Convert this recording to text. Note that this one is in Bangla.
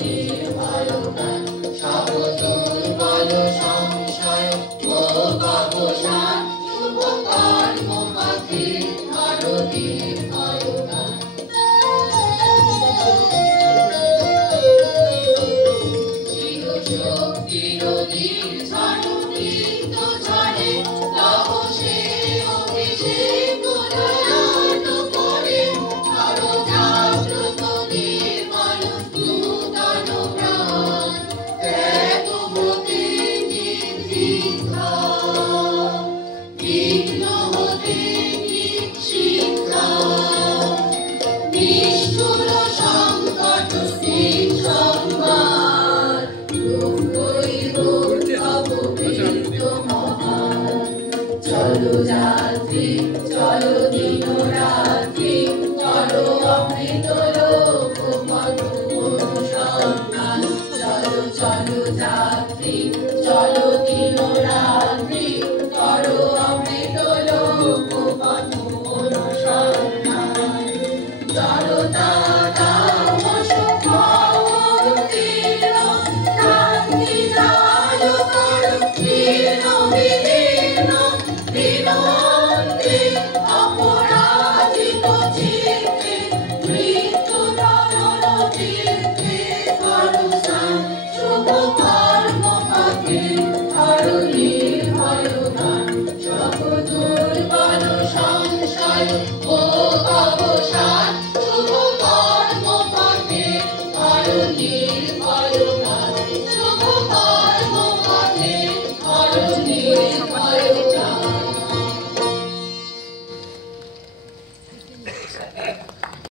নির্ভয়গান সবদুর্বল সংশয় অবসান শুভ কর্মপথে ধরো নির্ভয়গান চিরশক্তির নির্ঝর বৃন্দ ঝরে তব সে অভিষেক উদয়ান করে ধরো জাগ্রত নির্মল নূতন প্রাণ ত্যাগমতে নির্বিঘ্ন বিঘ্ন হতে শিক্ষা নিষ্ঠুর সংকট